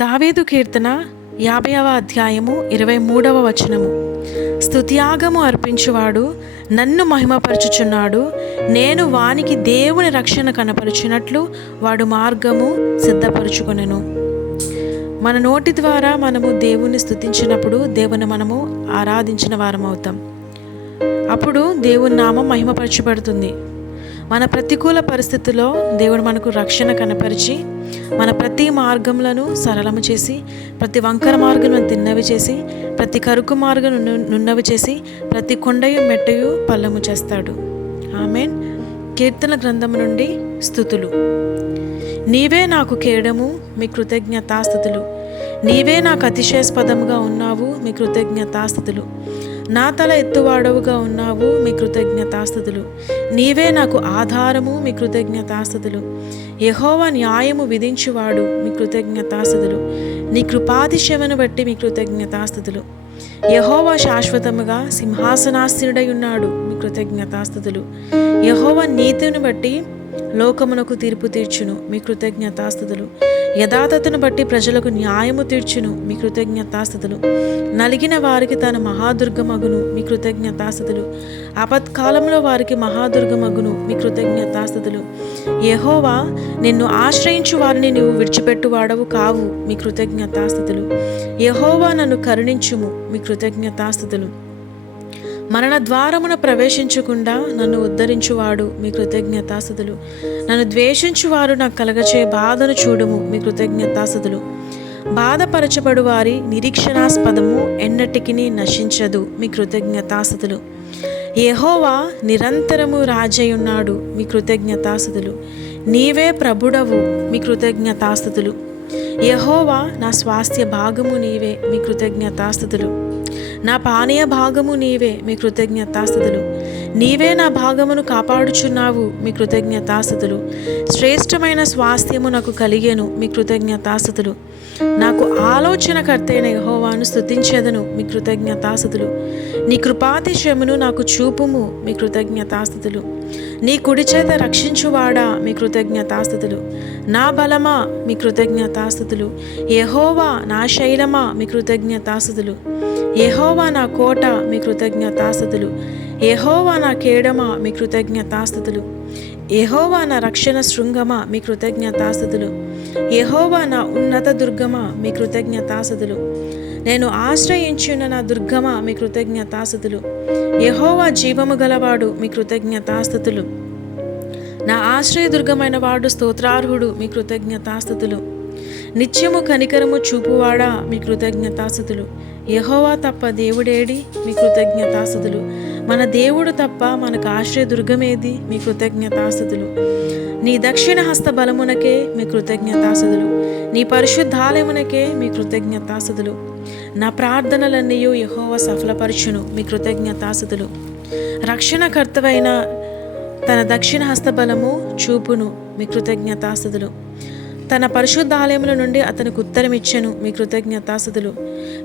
దావీదు కీర్తన 50వ అధ్యాయము 23వ వచనము. స్తుతియాగము అర్పించువాడు నన్ను మహిమపరచుచున్నాడు. నేను వానికి దేవుని రక్షణ కనపరుచినట్లు వాడు మార్గము సిద్ధపరచుకొనెను. మన నోటి ద్వారా మనము దేవుని స్తుతించినప్పుడు దేవుని మనము ఆరాధించిన వారం అవుతాం. అప్పుడు దేవుని నామం మహిమపరచబడుతుంది. మన ప్రతికూల పరిస్థితుల్లో దేవుడు మనకు రక్షణ కనపరిచి మన ప్రతి మార్గములను సరళము చేసి, ప్రతి వంకర మార్గములను తిన్నవి చేసి, ప్రతి కరుకు మార్గం నున్నవి చేసి, ప్రతి కొండయు మెట్టయు పల్లము చేస్తాడు. ఆమేన్. కీర్తన గ్రంథము నుండి స్తుతులు. నీవే నాకు కేడము, మీ కృతజ్ఞతాస్తుతులు. నీవే నాకు అతిశయాస్పదముగా ఉన్నావు, మీ కృతజ్ఞతాస్తుతులు. నా తల ఎత్తువాడవుగా ఉన్నావు, మీ కృతజ్ఞతాస్తుతులు. నీవే నాకు ఆధారము, మీ కృతజ్ఞతాస్తుతులు. యెహోవా న్యాయము విధించువాడు, మీ కృతజ్ఞతాస్తుతులు. నీ కృపాతిశయమును బట్టి మీ కృతజ్ఞతాస్తుతులు. యెహోవా శాశ్వతముగా సింహాసనాసీనుడై ఉన్నాడు, మీ కృతజ్ఞతాస్తుతులు. యెహోవా నీతిని బట్టి లోకమునకు తీర్పు తీర్చును, మీ కృతజ్ఞతాస్తుతులు. యథార్థతను బట్టి ప్రజలకు న్యాయము తీర్చును, మీ కృతజ్ఞతాస్తుతులు. నలిగిన వారికి తన మహాదుర్గమగును, మీ కృతజ్ఞతాస్తుతులు. ఆపత్కాలంలో వారికి మహాదుర్గమగును, మీ కృతజ్ఞతాస్తుతులు. యెహోవా, నిన్ను ఆశ్రయించు వారిని నీవు విడిచిపెట్టువాడవు కావు, మీ కృతజ్ఞతాస్తుతులు. యెహోవా, నన్ను కరుణించుము, మీ కృతజ్ఞతాస్తుతులు. మరణ ద్వారమున ప్రవేశించకుండా నన్ను ఉద్ధరించువాడు, మీ కృతజ్ఞతాస్తుతులు. నన్ను ద్వేషించువారు నాకు కలగచే బాధను చూడుము, మీ కృతజ్ఞతాస్తుతులు. బాధపరచబడు వారి నిరీక్షణాస్పదము ఎన్నటికి నశించదు, మీ కృతజ్ఞతాస్తుతులు. యెహోవా నిరంతరము రాజయ్యున్నాడు, మీ కృతజ్ఞతాస్తుతులు. నీవే ప్రభుడవు, మీ కృతజ్ఞతాస్తుతులు. యెహోవా, నా స్వాస్థ్య భాగము నీవే, మీ కృతజ్ఞతాస్తుతులు. నా పానీయ భాగము నీవే, మీ కృతజ్ఞతాస్తుతులు. నీవే నా భాగమును కాపాడుచున్నావు, మీ కృతజ్ఞతాస్తుతులు. శ్రేష్టమైన స్వాస్థ్యము నాకు కలిగెను, మీ కృతజ్ఞతాస్తుతులు. నాకు ఆలోచనకర్తైన యెహోవాను స్తుతించెదను, మీ కృతజ్ఞతాస్తుతులు. నీ కృపాతిశయమును నాకు చూపుము, మీ కృతజ్ఞతాస్తుతులు. నీ కుడి చేత రక్షించువాడా, మీ కృతజ్ఞతాస్తుతులు. నా బలమా, మీ కృతజ్ఞతాస్తుతులు. యెహోవా నా శైలమా, మీ కృతజ్ఞతాస్తుతులు. యెహోవా నా కోట, మీ కృతజ్ఞతాస్తుతులు. యెహోవా నా కేడమా, మీ కృతజ్ఞతాస్తుతులు. యెహోవా నా రక్షణ శృంగమా, మీ కృతజ్ఞతాస్తుతులు. యెహోవా నా ఉన్నత దుర్గమా, మీ కృతజ్ఞతాస్తుతులు. నేను ఆశ్రయించిన నా దుర్గమా, మీ కృతజ్ఞతాస్తుతులు. యెహోవా జీవము గలవాడు, మీ కృతజ్ఞతాస్తుతులు. నా ఆశ్రయదుర్గమైన వాడు స్తోత్రార్హుడు, మీ కృతజ్ఞతాస్తుతులు. నిత్యము కనికరము చూపువాడా, మీ కృతజ్ఞతాస్తుతులు. యెహోవా తప్ప దేవుడేడి, మీ కృతజ్ఞతాస్తుతులు. మన దేవుడు తప్ప మనకు ఆశ్రయదుర్గమేది, మీ కృతజ్ఞతాస్తుతులు. నీ దక్షిణ హస్త బలమునకే, మీ కృతజ్ఞతాస్తుతులు. నీ పరిశుద్ధాలయమునకే, మీ కృతజ్ఞతాస్తుతులు. నా ప్రార్థనలన్నీ యెహోవా సఫలపరచును, మీ కృతజ్ఞతాస్తుతులు. రక్షణకర్తవైన తన దక్షిణ హస్త బలము చూపును, మీ కృతజ్ఞతాస్తుతులు. తన పరిశుద్ధాలయముల నుండి అతనికి ఉత్తరమిచ్చెను, మీ కృతజ్ఞతాస్తుతులు.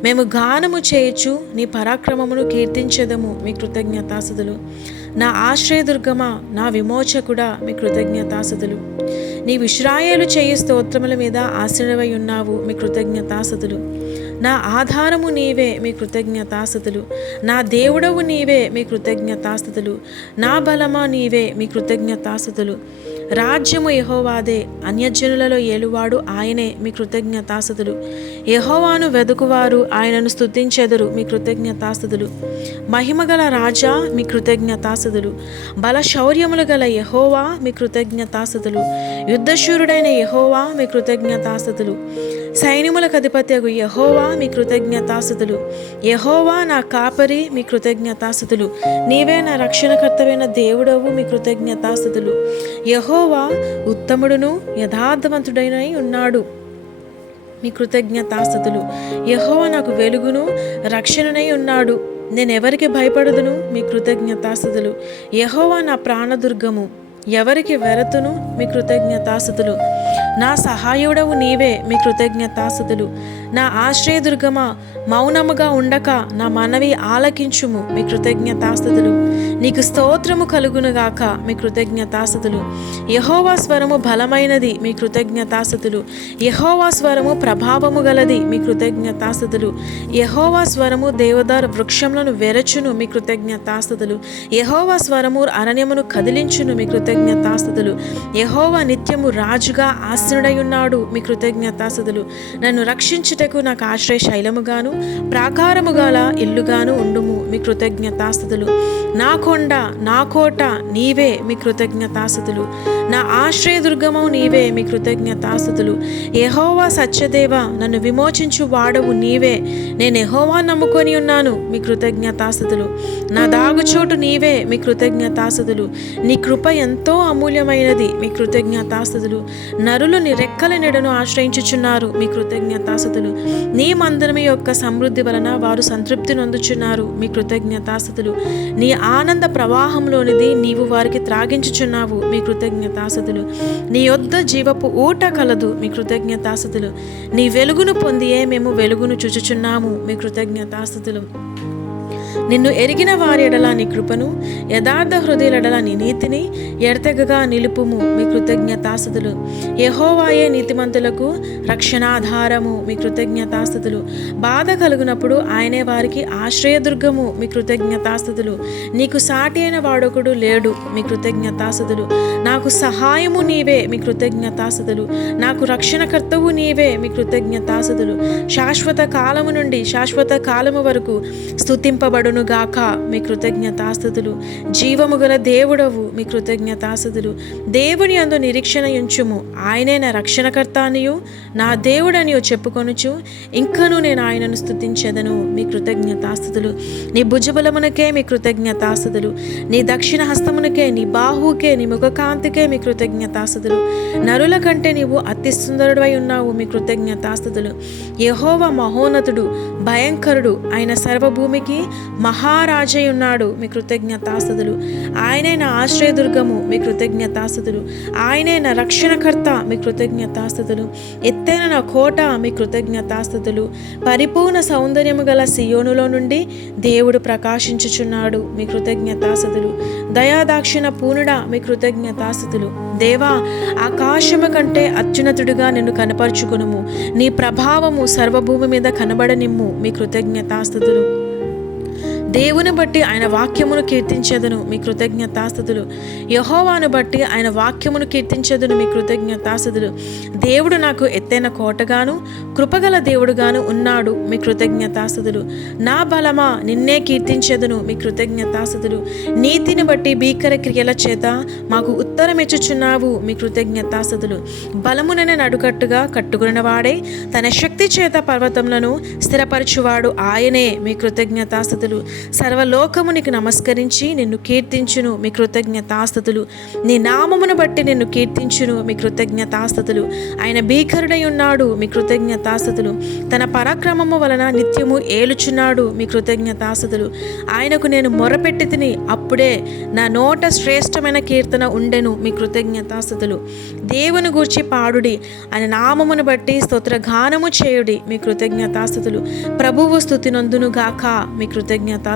మేము గానము చేయొచ్చు, నీ పరాక్రమమును కీర్తించెదము, మీ కృతజ్ఞతాస్తుతులు. నా ఆశ్రయదుర్గమా, నా విమోచకుడా, మీ కృతజ్ఞతాస్తుతులు. నీవు ఇశ్రాయేలు చేయి స్తోత్రముల మీద ఆశ్రయమై ఉన్నావు, మీ కృతజ్ఞతాస్తుతులు. నా ఆధారము నీవే, మీ కృతజ్ఞతాస్తుతులు. నా దేవుడవు నీవే, మీ కృతజ్ఞతాస్తుతులు. నా బలమా నీవే, మీ కృతజ్ఞతాస్తుతులు. రాజ్యము యెహోవాదే, అన్యజనులలో ఏలువాడు ఆయనే, మీ కృతజ్ఞతాస్తుతులు. యెహోవాను వెదుకువారు ఆయనను స్తుతించెదరు, మీ కృతజ్ఞతాస్తుతులు. మహిమగల రాజా, మీ కృతజ్ఞతాస్తుతులు. బల శౌర్యములు గల యెహోవా, మీ కృతజ్ఞతాస్తుతులు. యుద్ధశూరుడైన యెహోవా, మీ కృతజ్ఞతాస్తుతులు. సైన్యములకు అధిపత్యగు యెహోవా, మీ కృతజ్ఞతాస్తుతులు. యెహోవా నా కాపరి, మీ కృతజ్ఞతాస్తుతులు. నీవే నా రక్షణకర్తవైన దేవుడవు, మీ కృతజ్ఞతాస్తుతులు. యెహోవా ఉత్తముడును యథార్థవంతుడైనై ఉన్నాడు, మీ కృతజ్ఞతాస్తుతులు. యెహోవా నాకు వెలుగును రక్షణనై ఉన్నాడు, నేనెవరికి భయపడదును, మీ కృతజ్ఞతాస్తుతులు. యెహోవా నా ప్రాణదుర్గము, ఎవరికి వెరతును, మీ కృతజ్ఞతాస్తుతులు. నా సహాయుడవు నీవే, మీ కృతజ్ఞతాస్తుతులు. నా ఆశ్రయదుర్గమా, మౌనముగా ఉండక నా మనవి ఆలకించుము. మీ కృతజ్ఞతాస్తుతులు. నీకు స్తోత్రము కలుగునుగాక. మీ కృతజ్ఞతాస్తుతులు. యెహోవా స్వరము బలమైనది. మీ కృతజ్ఞతాస్తుతులు. యెహోవా స్వరము ప్రభావము గలది. మీ కృతజ్ఞతాస్తుతులు. యెహోవా స్వరము దేవదారు వృక్షములను వెరచును. మీ కృతజ్ఞతాస్తుతులు. యెహోవా స్వరము అరణ్యమును కదిలించును. మీ కృతజ్ఞతాస్తుతులు. యెహోవా నిత్యము రాజుగా ఆసీనుడై ఉన్నాడు. మీ కృతజ్ఞతాస్తుతులు. నన్ను రక్షించుటకు నాకు ఆశ్రయ శైలముగాను ప్రాకారము గల ఇల్లుగాను ఉండుము. మీ కృతజ్ఞతాస్తుతులు. నా కొండ, నా కోట నీవే. మీ కృతజ్ఞతాస్తుతులు. నా ఆశ్రయదుర్గము నీవే. మీ కృతజ్ఞతాస్తుతులు. యెహోవా సత్యదేవ, నన్ను విమోచించు వాడవు నీవే. నేను యెహోవా నమ్ముకొని ఉన్నాను. మీ కృతజ్ఞతాస్తుతులు. నా దాగుచోటు నీవే. మీ కృతజ్ఞతాస్తుతులు. నీ కృప ఎంతో అమూల్యమైనది. మీ కృతజ్ఞతాస్తుతులు. నరులు నీ రెక్కల నీడను ఆశ్రయించుచున్నారు. మీ కృతజ్ఞతాస్తుతులు. నీ మందిరము యొక్క సమృద్ధి వలన వారు సంతృప్తి నొందుచున్నారు. మీ కృతజ్ఞతాస్తుతులు. నీ ఆనంద ప్రవాహంలోనిది నీవు వారికి త్రాగించుచున్నావు. మీ కృతజ్ఞతాస్తుతులు. నీ యొద్ద జీవపు ఊట కలదు. మీ కృతజ్ఞతాస్తుతులు. నీ వెలుగును పొందియే మేము వెలుగును చూచుచున్నాము. మీ కృతజ్ఞతాస్తుతులు. నిన్ను ఎరిగిన వారి ఎడల నీ కృపను, యథార్థ హృదయుల ఎడల నీ నీతిని ఎడతెగగా నిలుపుము. మీ కృతజ్ఞతాస్తుతులు. యెహోవాయే నీతిమంతులకు రక్షణాధారము. మీ కృతజ్ఞతాస్తుతులు. బాధ కలుగునప్పుడు ఆయనే వారికి ఆశ్రయదుర్గము. మీ కృతజ్ఞతాస్తుతులు. నీకు సాటి అయిన వాడొకడు లేడు. మీ కృతజ్ఞతాస్తుతులు. నాకు సహాయము నీవే. మీ కృతజ్ఞతాస్తుతులు. నాకు రక్షణకర్తవు నీవే. మీ కృతజ్ఞతాస్తుతులు. శాశ్వత కాలము నుండి శాశ్వత కాలము వరకు స్తుతింపబడును గాక. మీ కృతజ్ఞతాస్తుతులు. జీవము గల దేవుడవు. మీ కృతజ్ఞతాస్తుతులు. దేవుని యందు నిరీక్షణ ఉంచుము. ఆయనే నా రక్షణకర్త అనియు నా దేవుడనియు చెప్పుకొనుచు ఇంకను నేను ఆయనను స్తుతించెదను. మీ కృతజ్ఞతాస్తుతులు. నీ భుజబలమునకే మీ కృతజ్ఞతాస్తుతులు. నీ దక్షిణ హస్తమునకే, నీ బాహుకే, నీ ముఖకాంతికే మీ కృతజ్ఞతాస్తుతులు. నరుల కంటే నీవు అతి సుందరుడవై ఉన్నావు. మీ కృతజ్ఞతాస్తుతులు. యెహోవా మహోన్నతుడు, భయంకరుడు ఆయన సర్వభూమికి మహారాజై ఉన్నాడు. మీ కృతజ్ఞతాస్తుతులు. ఆయనే నా ఆశ్రయదుర్గము. మీ కృతజ్ఞతాస్తుతులు. ఆయనే నా రక్షణకర్త. మీ కృతజ్ఞతాస్తుతులు. ఎత్తైన నా కోట. మీ కృతజ్ఞతాస్తుతులు. పరిపూర్ణ సౌందర్యము గల సియోనులో నుండి దేవుడు ప్రకాశించుచున్నాడు. మీ కృతజ్ఞతాస్తుతులు. దయాదాక్షిణ పూర్ణుడా. మీ కృతజ్ఞతాస్తుతులు. దేవా, ఆకాశము కంటే అత్యున్నతుడిగా నిన్ను కనపరుచుకునుము. నీ ప్రభావము సర్వభూమి మీద కనబడనిమ్ము. మీ కృతజ్ఞతాస్తుతులు. దేవుని బట్టి ఆయన వాక్యమును కీర్తించెదను. మీ కృతజ్ఞతాస్తుతులు. యెహోవాను బట్టి ఆయన వాక్యమును కీర్తించెదను. మీ కృతజ్ఞతాస్తుతులు. దేవుడు నాకు ఎత్తైన కోటగాను కృపగల దేవుడుగాను ఉన్నాడు. మీ కృతజ్ఞతాస్తుతులు. నా బలమా, నిన్నే కీర్తించెదను. మీ కృతజ్ఞతాస్తుతులు. నీతిని బట్టి భీకర క్రియల చేత మాకు ఉత్తరమిచ్చుచున్నావు. మీ కృతజ్ఞతాస్తుతులు. బలముననే నడుకట్టుగా కట్టుకున్నవాడే తన శక్తి చేత పర్వతములను స్థిరపరచువాడు ఆయనే. మీ కృతజ్ఞతాస్తుతులు. సర్వలోకము నీకు నమస్కరించి నిన్ను కీర్తించును. మీ కృతజ్ఞతాస్తుతులు. నీ నామమును బట్టి నిన్ను కీర్తించును. మీ కృతజ్ఞతాస్తుతులు. ఆయన భీకరుడై ఉన్నాడు. మీ కృతజ్ఞతాస్తుతులు. తన పరాక్రమము వలన నిత్యము ఏలుచున్నాడు. మీ కృతజ్ఞతాస్తుతులు. ఆయనకు నేను మొరపెట్టి తిని అప్పుడే నా నోట శ్రేష్టమైన కీర్తన ఉండెను. మీ కృతజ్ఞతాస్తుతులు. దేవుని గూర్చి పాడుడి, ఆయన నామమును బట్టి స్తోత్రగానము చేయుడి. మీ కృతజ్ఞతాస్తుతులు. ప్రభువు స్తుతి నొందును గాక. మీ కృతజ్ఞతాస్తుతులు.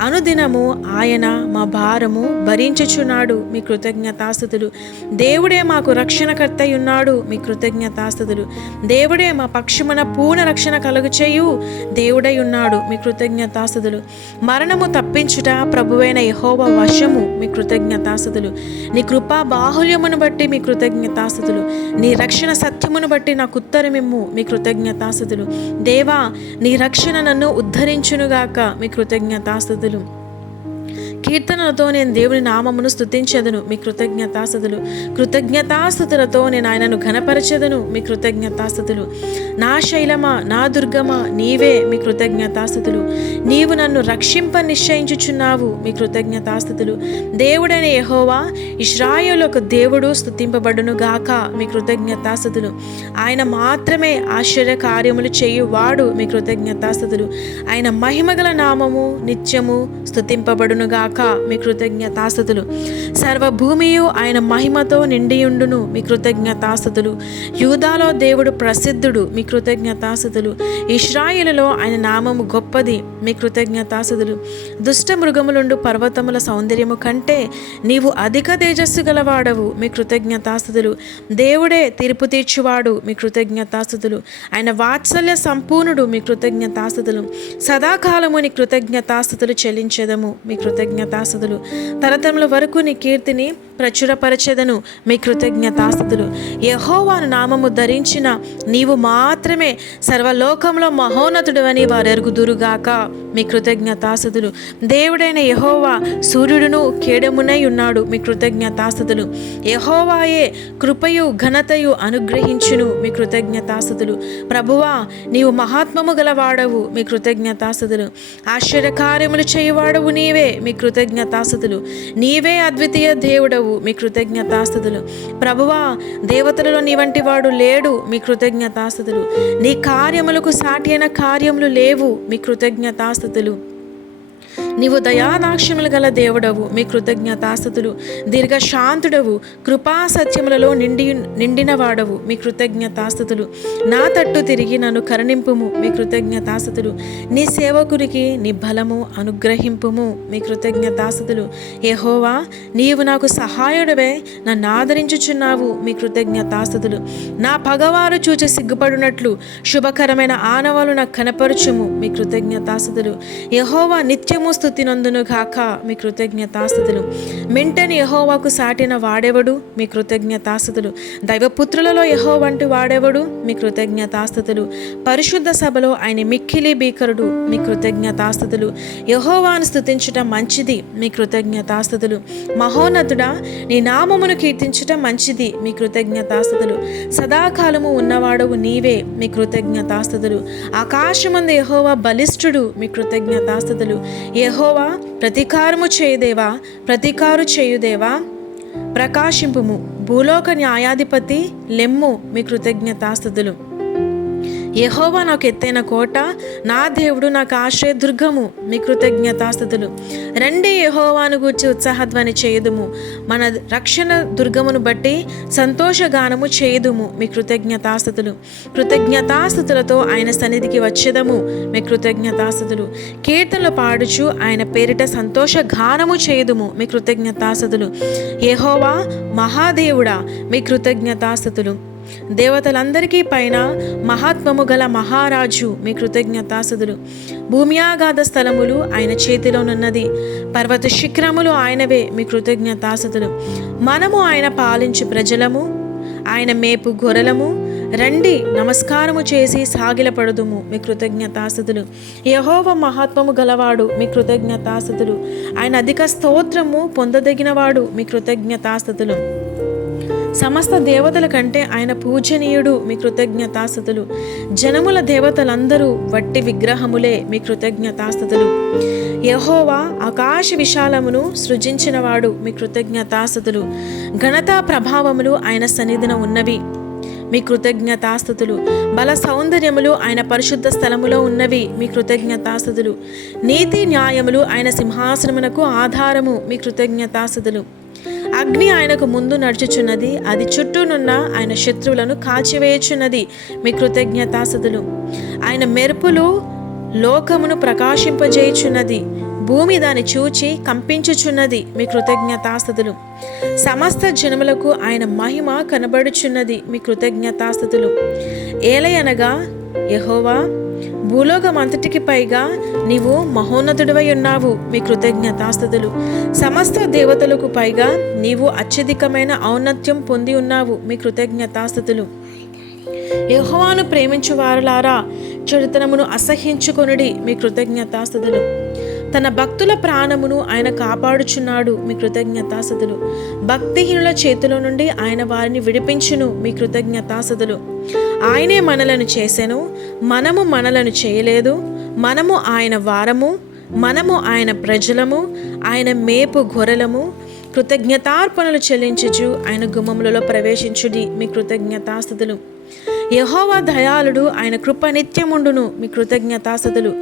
అనుదినము ఆయన మా భారము భరించుచున్నాడు. మీ కృతజ్ఞతాస్తుతులు. దేవుడే మాకు రక్షణకర్త ఉన్నాడు. మీ కృతజ్ఞతాస్తుతులు. దేవుడే మా పక్షమున పూర్ణ రక్షణ కలుగు చేయు దేవుడై ఉన్నాడు. మీ కృతజ్ఞతాస్తుతులు. మరణము తప్పించుట ప్రభువైన యెహోవా వశము. మీ కృతజ్ఞతాస్తుతులు. నీ కృపా బాహుల్యమును బట్టి మీ కృతజ్ఞతాస్తుతులు. నీ రక్షణ సత్యమును బట్టి నాకు ఉత్తరమిమ్ము. మీ కృతజ్ఞతాస్తుతులు. దేవా, నీ రక్షణ నన్ను ఉద్ధరించునుగాక. మీ కృతజ్ఞతాస్తుతులు. కీర్తనలతో నేను దేవుని నామమును స్తుతించెదను. మీ కృతజ్ఞతాస్తుతులు. కృతజ్ఞతాస్తుతులతో నేను ఆయనను ఘనపరచెదను. మీ కృతజ్ఞతాస్తుతులు. నా శైలమా, నా దుర్గమా నీవే. మీ కృతజ్ఞతాస్తుతులు. నీవు నన్ను రక్షింప నిశ్చయించుచున్నావు. మీ కృతజ్ఞతాస్తుతులు. దేవుడైన యెహోవా ఇశ్రాయేలుకు దేవుడు స్తుతింపబడును గాక. మీ కృతజ్ఞతాస్తుతులు. ఆయన మాత్రమే ఆశ్చర్య కార్యములు చేయువాడు. మీ కృతజ్ఞతాస్తుతులు. ఆయన మహిమగల నామము నిత్యము స్తుతింపబడును గాక. గాక, మీ కృతజ్ఞతాస్తుతులు. సర్వభూమియు ఆయన మహిమతో నిండియుండును, మీ కృతజ్ఞతాస్తుతులు. యూదాలో దేవుడు ప్రసిద్ధుడు, మీ కృతజ్ఞతాస్తుతులు. ఇశ్రాయేలులో ఆయన నామము గొప్పది, మీ కృతజ్ఞతాస్తుతులు. దుష్ట మృగములుండు పర్వతముల సౌందర్యము కంటే నీవు అధిక తేజస్సు గలవాడవు, మీ కృతజ్ఞతాస్తుతులు. దేవుడే తీర్పు తీర్చువాడు, మీ కృతజ్ఞతాస్తుతులు. ఆయన వాత్సల్య సంపూర్ణుడు, మీ కృతజ్ఞతాస్తుతులు. సదాకాలము నీ కృతజ్ఞతాస్తుతులు చెల్లించెదము, మీ కృతజ్ఞతాస్తుతులు. తరతరముల వరకు నీ కీర్తిని ప్రచురపరచెదను, మీ కృతజ్ఞతాస్తుతులు. యెహోవాను నామము ధరించిన నీవు మాత్రమే సర్వలోకంలో మహోన్నతుడవని వారు ఎరుగుదురుగాక, మీ కృతజ్ఞతాస్తుతులు. దేవుడైన యెహోవా సూర్యుడును కేడమునై ఉన్నాడు, మీ కృతజ్ఞతాస్తుతులు. యెహోవాయే కృపయు ఘనతయు అనుగ్రహించును, మీ కృతజ్ఞతాస్తుతులు. ప్రభువా నీవు మహాత్మము గలవాడవు, మీ కృతజ్ఞతాస్తుతులు. ఆశ్చర్యకార్యములు చేయువాడవు నీవే, మీ కృతజ్ఞతాస్తుతులు. నీవే అద్వితీయ దేవుడవు, మీ కృతజ్ఞతాస్తుతులు. ప్రభువా దేవతలలో నీ వంటి వాడు లేడు, మీ కృతజ్ఞతాస్తుతులు. నీ కార్యములకు సాటి అయిన కార్యములు లేవు, మీ కృతజ్ఞతాస్తుతులు. నీవు దయాదాక్ష్యములు గల దేవుడవు, మీ కృతజ్ఞతాస్తుతులు. దీర్ఘశాంతుడవు, కృపా సత్యములలో నిండిన వాడవు, మీ కృతజ్ఞతాస్తుతులు. నా తట్టు తిరిగి నన్ను కరుణింపుము, మీ కృతజ్ఞతాస్తుతులు. నీ సేవకునికి నీ బలము అనుగ్రహింపుము, మీ కృతజ్ఞతాస్తుతులు. యెహోవా నీవు నాకు సహాయుడవే నన్ను ఆదరించుచున్నావు, మీ కృతజ్ఞతాస్తుతులు. నా పగవారు చూచి సిగ్గుపడినట్లు శుభకరమైన ఆనవాలు నాకు కనపరచుము, మీ కృతజ్ఞతాస్తుతులు. యెహోవా నిత్యము స్తుతి నందును గాక, మీ కృతజ్ఞతాస్తుతులు. మెంటని యెహోవాకు సాటిన వాడెవడు, మీ కృతజ్ఞతాస్తుతులు. దైవపుత్రులలో యెహోవా వంటి వాడెవడు, మీ కృతజ్ఞతాస్తుతులు. పరిశుద్ధ సభలో ఆయన మిక్కిలి భీకరుడు, మీ కృతజ్ఞతాస్తుతులు. యెహోవాను స్తుతించుట మంచిది, మీ కృతజ్ఞతాస్తుతులు. మహోన్నతుడా నీ నామమును కీర్తించుట మంచిది, మీ కృతజ్ఞతాస్తుతులు. సదాకాలము ఉన్నవాడవు నీవే, మీ కృతజ్ఞతాస్తుతులు. ఆకాశమందు యెహోవా బలిష్ఠుడు, మీ కృతజ్ఞతాస్తుతులు. యెహోవా ప్రతీకారము చేయుదేవా, ప్రతీకారు చేయుదేవా, ప్రకాశింపుము. భూలోక న్యాయాధిపతి లెమ్ము, మీ కృతజ్ఞతాస్తుతులు. యెహోవా నాకు ఎత్తైన కోట, నా దేవుడు నాకు ఆశ్రయదుర్గము, మీ కృతజ్ఞతాస్తుతులు. రండి యెహోవాను గూర్చి ఉత్సాహధ్వని చేయుదుము, మన రక్షణ దుర్గమును బట్టి సంతోషగానము చేయుదుము, మీ కృతజ్ఞతాస్తుతులు. కృతజ్ఞతాస్తుతులతో ఆయన సన్నిధికి వచ్చేదము, మీ కృతజ్ఞతాస్తుతులు. కీర్తనలు పాడుచు ఆయన పేరిట సంతోష గానము చేయుదుము, మీ కృతజ్ఞతాస్తుతులు. యెహోవా మహాదేవుడా, మీ కృతజ్ఞతాస్తుతులు. దేవతలందరికీ పైన మహాత్మము గల మహారాజు, మీ కృతజ్ఞతాస్తుతులు. భూమ్యాగాధ స్థలములు ఆయన చేతిలోనున్నది, పర్వత శిఖరములు ఆయనవే, మీ కృతజ్ఞతాస్తుతులు. మనము ఆయన పాలించు ప్రజలము, ఆయన మేపు గొర్రెలము. రండి నమస్కారము చేసి సాగిలపడుదుము, మీ కృతజ్ఞతాస్తుతులు. యెహోవా మహాత్మము గలవాడు, మీ కృతజ్ఞతాస్తుతులు. ఆయన అధిక స్తోత్రము పొందదగినవాడు, మీ కృతజ్ఞతాస్తుతులు. సమస్త దేవతల కంటే ఆయన పూజనీయుడు, మీ కృతజ్ఞతాస్తుతులు. జనముల దేవతలందరూ వట్టి విగ్రహములే, మీ కృతజ్ఞతాస్తుతులు. యెహోవా ఆకాశ విశాలమును సృజించినవాడు, మీ కృతజ్ఞతాస్తుతులు. ఘనతా ప్రభావములు ఆయన సన్నిధిన ఉన్నవి, మీ కృతజ్ఞతాస్తుతులు. బల సౌందర్యములు ఆయన పరిశుద్ధ స్థలములో ఉన్నవి, మీ కృతజ్ఞతాస్తుతులు. నీతి న్యాయములు ఆయన సింహాసనమునకు ఆధారము, మీ కృతజ్ఞతాస్తుతులు. అగ్ని ఆయనకు ముందు నడుచుచున్నది, అది చుట్టూనున్న ఆయన శత్రువులను కాల్చివేయుచున్నది, మీ కృతజ్ఞతాస్తుతులు. ఆయన మెరుపులు లోకమును ప్రకాశింపజేయుచున్నది, భూమి దాన్ని చూచి కంపించుచున్నది, మీ కృతజ్ఞతాస్తుతులు. సమస్త జనములకు ఆయన మహిమ కనబడుచున్నది, మీ కృతజ్ఞతాస్తుతులు. ఏలయనగా యెహోవా భూలోకమంతటికి పైగా నీవు మహోన్నతుడివై ఉన్నావు, మీ కృతజ్ఞతాస్తుతులు. సమస్త దేవతలకు పైగా నీవు అత్యధికమైన ఔన్నత్యం పొంది ఉన్నావు, మీ కృతజ్ఞతాస్తుతులు. యెహోవాను ప్రేమించు వారులారా చెడుతనమును అసహ్యించుకొనుడి, మీ కృతజ్ఞతాస్తుతులు. తన భక్తుల ప్రాణమును ఆయన కాపాడుచున్నాడు, మీ కృతజ్ఞతాస్తుతులు. భక్తిహీనుల చేతిలో నుండి ఆయన వారిని విడిపించును, మీ కృతజ్ఞతాస్తుతులు. ఆయనే మనలను చేసెను, మనము మనలను చేయలేదు. మనము ఆయన వారము, మనము ఆయన ప్రజలము, ఆయన మేపు గొర్రెలము. కృతజ్ఞతార్పణలు చెల్లించుచు ఆయన గుమ్మములలో ప్రవేశించుడి, మీ కృతజ్ఞతాస్తుతులు. యెహోవా దయాళుడు, ఆయన కృప నిత్యముండును, మీ కృతజ్ఞతాస్తుతులు.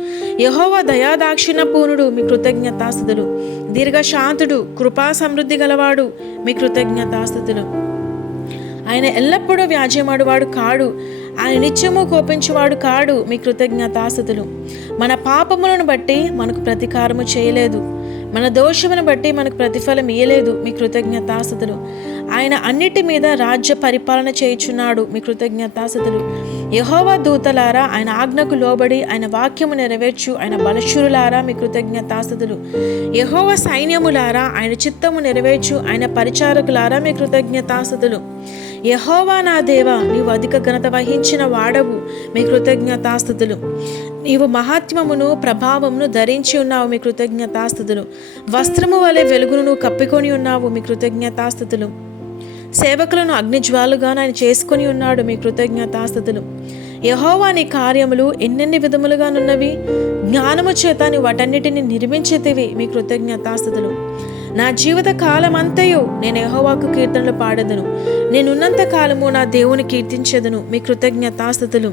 యెహోవా దయాదాక్షిణ్యపూర్ణుడు, మీ కృతజ్ఞతాస్తుతులు. దీర్ఘశాంతుడు, కృపా సమృద్ధి గలవాడు, మీ కృతజ్ఞతాస్తుతులు. ఆయన ఎల్లప్పుడూ వ్యాజ్యమాడువాడు కాడు, ఆయన నిత్యము కోపించువాడు కాడు, మీ కృతజ్ఞతాస్తుతులు. మన పాపములను బట్టి మనకు ప్రతీకారము చేయలేదు, మన దోషమును బట్టి మనకు ప్రతిఫలం ఇయ్యలేదు, మీ కృతజ్ఞతాస్తుతులు. ఆయన అన్నిటి మీద రాజ్య పరిపాలన చేయుచున్నాడు, మీ కృతజ్ఞతాస్తుతులు. యెహోవా దూతలారా, ఆయన ఆజ్ఞకు లోబడి ఆయన వాక్యము నెరవేర్చు ఆయన బలశూరులారా, మీ కృతజ్ఞతాస్తుతులు. యెహోవా సైన్యములారా, ఆయన చిత్తము నెరవేర్చు ఆయన పరిచారకులారా, మీ కృతజ్ఞతాస్తుతులు. యెహోవా నా దేవా, నీవు అధిక ఘనత వహించిన వాడవు, మీ కృతజ్ఞతాస్తుతులు. నీవు మహాత్మ్యమును ప్రభావమును ధరించి ఉన్నావు, మీ కృతజ్ఞతాస్తుతులు. వస్త్రము వలె వెలుగును నువ్వు కప్పికొని ఉన్నావు, మీ కృతజ్ఞతాస్తుతులు. సేవకులను అగ్నిజ్వాలుగా ఆయన చేసుకొని ఉన్నాడు, మీ కృతజ్ఞతాస్తుతులు. యెహోవా నీ కార్యములు ఎన్నెన్ని విధములుగానున్నవి, జ్ఞానము చేత నీ వాటన్నిటిని నిర్మించితివి, మీ కృతజ్ఞతాస్తుతులు. నా జీవిత కాలమంతయు నేను యెహోవాకు కీర్తనలు పాడెదను, నేనున్నంత కాలము నా దేవుని కీర్తించెదను, మీ కృతజ్ఞతాస్తుతులు.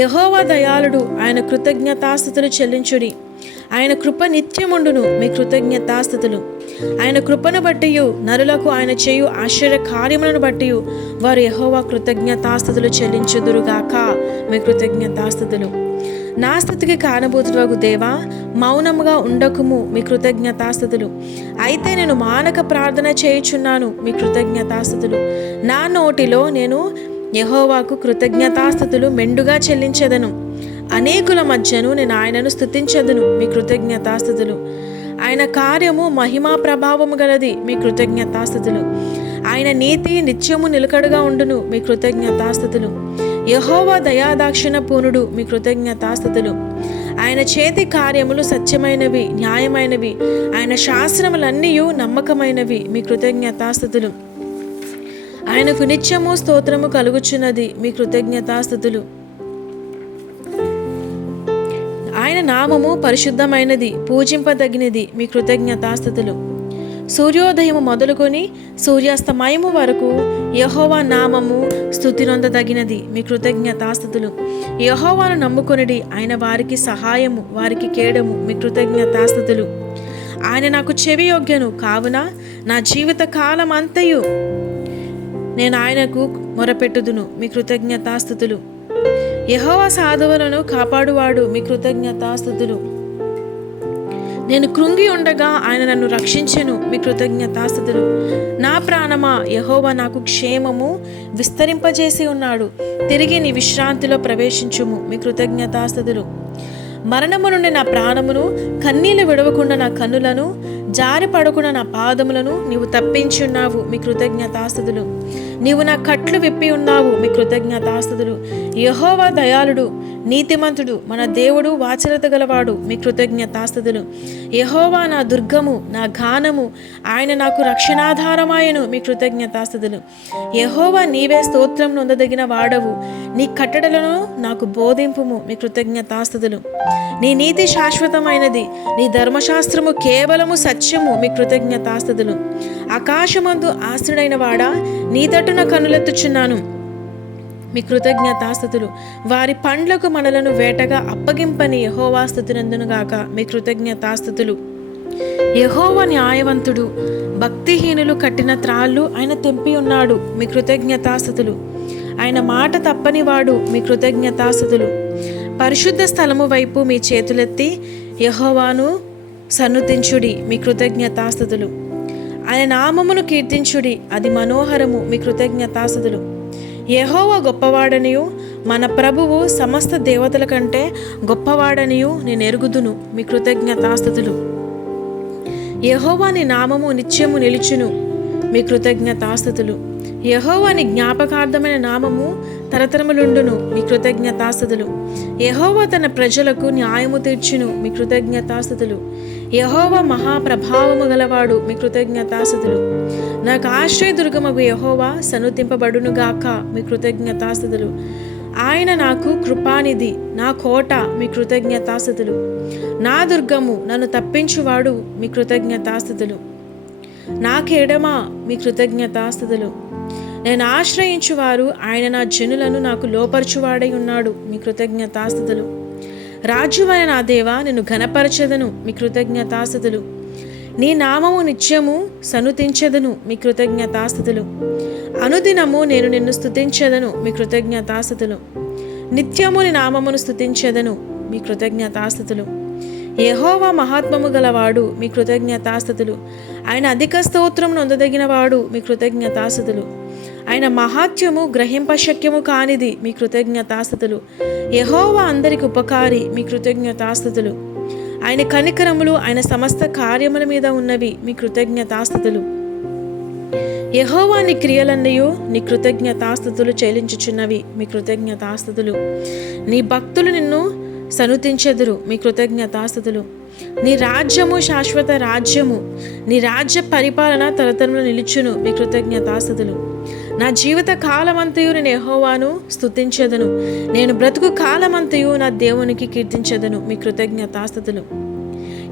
యెహోవా దయాళుడు, ఆయన కృతజ్ఞతాస్తుతులు చెల్లించుడి. ఆయన కృప నిత్యముండును, మీ కృతజ్ఞతాస్తుతులు. ఆయన కృపను బట్టియు నరులకు ఆయన చేయు ఆశ్చర్య కార్యములను బట్టియు వారు యెహోవా కృతజ్ఞతాస్తుతులు చెల్లించుదురుగాక, మీ కృతజ్ఞతాస్తుతులు. నా స్థుతికి కారణభూతుడగు దేవా, మౌనముగా ఉండకుము, మీ కృతజ్ఞతాస్తుతులు. అయితే నేను మానక ప్రార్థన చేయుచున్నాను, మీ కృతజ్ఞతాస్తుతులు. నా నోటిలో నేను యెహోవాకు కృతజ్ఞతాస్తుతులు మెండుగా చెల్లించెదను. అనేకుల మధ్యను నేను ఆయనను స్తుతించెదను, మీ కృతజ్ఞతాస్తుతులు. ఆయన కార్యము మహిమా ప్రభావము గలది, మీ కృతజ్ఞతాస్తుతులు. ఆయన నీతి నిత్యము నిలకడగా ఉండును, మీ కృతజ్ఞతాస్తుతులు. యెహోవా దయాదాక్షిణ్యపూర్ణుడు, మీ కృతజ్ఞతాస్తుతులు. ఆయన చేతి కార్యములు సత్యమైనవి, న్యాయమైనవి. ఆయన శాస్త్రములన్నీయు నమ్మకమైనవి, మీ కృతజ్ఞతాస్తుతులు. ఆయనకు నిత్యము స్తోత్రము కలుగుచున్నది, మీ కృతజ్ఞతాస్తుతులు. ఆయన నామము పరిశుద్ధమైనది, పూజింపదగినది, మీ కృతజ్ఞతాస్తుతులు. సూర్యోదయము మొదలుకొని సూర్యాస్తమయము వరకు యెహోవా నామము స్తుతినొందదగినది, మీ కృతజ్ఞతాస్తుతులు. యెహోవాను నమ్ముకొనిడి, ఆయన వారికి సహాయము, వారికి కేడము, మీ కృతజ్ఞతాస్తుతులు. ఆయన నాకు చెవి యొగ్గెను కావున నా జీవిత కాలం అంతయు నేను ఆయనకు మొరపెట్టుదును, మీ కృతజ్ఞతాస్తుతులు. యెహోవా సాధువులను కాపాడువాడు, మీ కృతజ్ఞతాస్తుతులు. నేను కృంగి ఉండగా ఆయన నన్ను రక్షించెను, మీ కృతజ్ఞతాస్తుతులు. నా ప్రాణమా, యెహోవా నాకు క్షేమము విస్తరింపజేసి ఉన్నాడు, తిరిగి నీ విశ్రాంతిలో ప్రవేశించుము, మీ కృతజ్ఞతాస్తుతులు. మరణము నుండి నా ప్రాణమును, కన్నీళ్లు విడవకుండా నా కన్నులను, జారి పడకుండా నా పాదములను నీవు తప్పించి ఉన్నావు, మీ కృతజ్ఞతాస్తుతులు. నీవు నా కట్లు విప్పి ఉన్నావు, మీ కృతజ్ఞతాస్తుతులు. యెహోవా దయాళుడు, నీతిమంతుడు, మన దేవుడు వాత్సల్యత గలవాడు, మీ కృతజ్ఞతాస్తుతులు. యెహోవా నా దుర్గము, నా గానము, ఆయన నాకు రక్షణాధారమాయను, మీ కృతజ్ఞతాస్తుతులు. యెహోవా నీవే స్తోత్రం నొందదగిన వాడవు, నీ కట్టడలను నాకు బోధింపుము, మీ కృతజ్ఞతాస్తుతులు. నీ నీతి శాశ్వతమైనది, నీ ధర్మశాస్త్రము కేవలము సత్యము, మీ కృతజ్ఞతాస్తుతులు. ఆకాశమందు ఆశ్రుడైన వాడా, నీ తట్టున కన్నులెత్తుచున్నాను, మీ కృతజ్ఞతాస్తుతులు. వారి పండ్లకు మనలను వేటగా అప్పగింపని యెహోవా స్తుతినందునుగాక, మీ కృతజ్ఞతాస్తుతులు. యెహోవా న్యాయవంతుడు, భక్తిహీనులు కట్టిన త్రాళ్ళు ఆయన తెంపి ఉన్నాడు, మీ కృతజ్ఞతాస్తుతులు. ఆయన మాట తప్పనివాడు, మీ కృతజ్ఞతాస్తుతులు. పరిశుద్ధ స్థలము వైపు మీ చేతులెత్తి యెహోవాను సన్నుతించుడి, మీ కృతజ్ఞతాస్తుతులు. ఆయన నామమును కీర్తించుడి, అది మనోహరము, మీ కృతజ్ఞతాస్తుతులు. యెహోవా గొప్పవాడనియు మన ప్రభువు సమస్త దేవతల కంటే గొప్పవాడనియు నేను ఎరుగుదును, మీ కృతజ్ఞతాస్తుతులు. యెహోవా నీ నామము నిత్యము నిలుచును, మీ కృతజ్ఞతాస్తుతులు. యెహోవా నీ జ్ఞాపకార్థమైన నామము తరతరములుండును, మీ కృతజ్ఞతాస్తుతులు. యెహోవా తన ప్రజలకు న్యాయము తీర్చును, మీ కృతజ్ఞతాస్తుతులు. యెహోవా మహాప్రభావము గలవాడు, మీ కృతజ్ఞతాస్తుతులు. నాకు ఆశ్రయదుర్గమగు యెహోవా సన్నుతింపబడునుగాక, మీ కృతజ్ఞతాస్తుతులు. ఆయన నాకు కృపానిధి, నా కోట, మీ కృతజ్ఞతాస్తుతులు. నా దుర్గము, నన్ను తప్పించువాడు, మీ కృతజ్ఞతాస్తుతులు. నా కేడమా, మీ కృతజ్ఞతాస్తుతులు. నేను ఆశ్రయించువారు ఆయన నా జనులను నాకు లోపరచువాడై ఉన్నాడు. మీ కృతజ్ఞతాస్తుతులు. రాజువైన నా దేవా, నిన్ను ఘనపరచెదను. మీ కృతజ్ఞతాస్తుతులు. నీ నామము నిత్యము సనుతించెదను. మీ కృతజ్ఞతాస్తుతులు. అనుదినము నేను నిన్ను స్తుతించెదను. మీ కృతజ్ఞతాస్తుతులు. నిత్యము నీ నామమును స్తుతించెదను. మీ కృతజ్ఞతాస్తుతులు. యెహోవా మహాత్మము గలవాడు. మీ కృతజ్ఞతాస్తుతులు. ఆయన అధిక స్తోత్రం నొందదగినవాడు. మీ కృతజ్ఞతాస్తుతులు. ఆయన మహాత్యము గ్రహింపశక్యము కానిది. మీ కృతజ్ఞతాస్తుతులు. యెహోవా అందరికి ఉపకారి. మీ కృతజ్ఞతాస్తుతులు. ఆయన కనికరములు ఆయన సమస్త కార్యముల మీద ఉన్నవి. మీ కృతజ్ఞతాస్తుతులు. యెహోవా నీ క్రియలన్నయు నీ కృతజ్ఞతాస్తుతులు చెల్లించుచున్నవి. మీ కృతజ్ఞతాస్తుతులు. నీ భక్తులు నిన్ను సనుతించెదరు. మీ కృతజ్ఞతాస్తుతులు. నీ రాజ్యము శాశ్వత రాజ్యము. నీ రాజ్య పరిపాలన తరతరములు నిలుచును. మీ కృతజ్ఞతాస్తుతులు. నా జీవిత కాలమంతయు నేను యెహోవాను స్తుతించెదను. నేను బ్రతుకు కాలమంతయు నా దేవునికి కీర్తించెదను. మీ కృతజ్ఞతాస్తుతులు.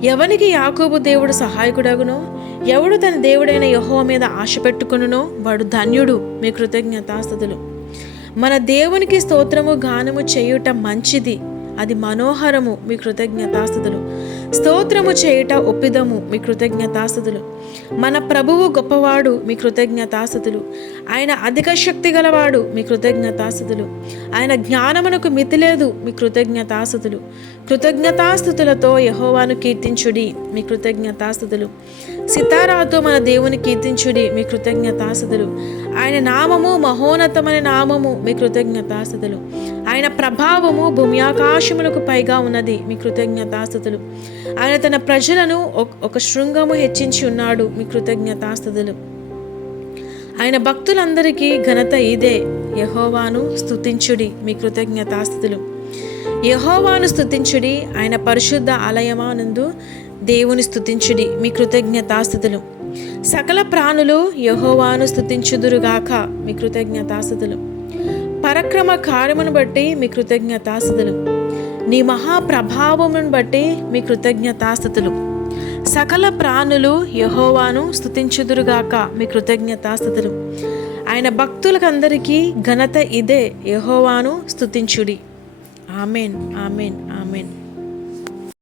ఎవనికి యాకోబు దేవుడు సహాయకుడగునో, ఎవడు తన దేవుడైన యెహోవా మీద ఆశ పెట్టుకొనునో వాడు ధన్యుడు. మీ కృతజ్ఞతాస్తుతులు. మన దేవునికి స్తోత్రము గానము చేయుట మంచిది, అది మనోహరము. మీ కృతజ్ఞతాస్తుతులు. స్తోత్రము చేయుట ఒప్పిదము. మీ కృతజ్ఞతాస్తుతులు. మన ప్రభువు గొప్పవాడు. మీ కృతజ్ఞతాస్తుతులు. ఆయన అధిక శక్తి గలవాడు. మీ కృతజ్ఞతాస్తుతులు. ఆయన జ్ఞానమునకు మితి లేదు. మీ కృతజ్ఞతాస్తుతులు. కృతజ్ఞతాస్తుతులతో యెహోవాను కీర్తించుడి. మీ కృతజ్ఞతాస్తుతులు. సితారాతో మన దేవుని కీర్తించుడి. మీ కృతజ్ఞతాస్తుతులు. ఆయన నామము మహోన్నతమైన నామము. మీ కృతజ్ఞతాస్తుతులు. ఆయన ప్రభావము భూమి ఆకాశములకు పైగా ఉన్నది. మీ కృతజ్ఞతాస్తుతులు. ఆయన తన ప్రజలను ఒక శృంగము హెచ్చించి ఉన్నాడు. మీ కృతజ్ఞతాస్తుతులు. ఆయన భక్తులందరికీ ఘనత ఇదే. యెహోవాను స్తుతించుడి. మీ కృతజ్ఞతాస్తుతులు. యెహోవాను స్తుతించుడి. ఆయన పరిశుద్ధ ఆలయమానందు దేవుని స్తుతించుడి. మీ కృతజ్ఞతాస్తుతులు. సకల ప్రాణులు యెహోవాను స్తుతించుదురుగాక. మీ కృతజ్ఞతాస్తుతులు. పరక్రమ కార్యమును బట్టి మీ కృతజ్ఞతాస్తుతులు. నీ మహాప్రభావమును బట్టి మీ కృతజ్ఞతాస్తుతులు. సకల ప్రాణులు యెహోవాను స్తుతించుదురుగాక. మీ కృతజ్ఞతాస్తుతులు. ఆయన భక్తులకందరికీ ఘనత ఇదే. యెహోవాను స్తుతించుడి. Amen, amen, amen.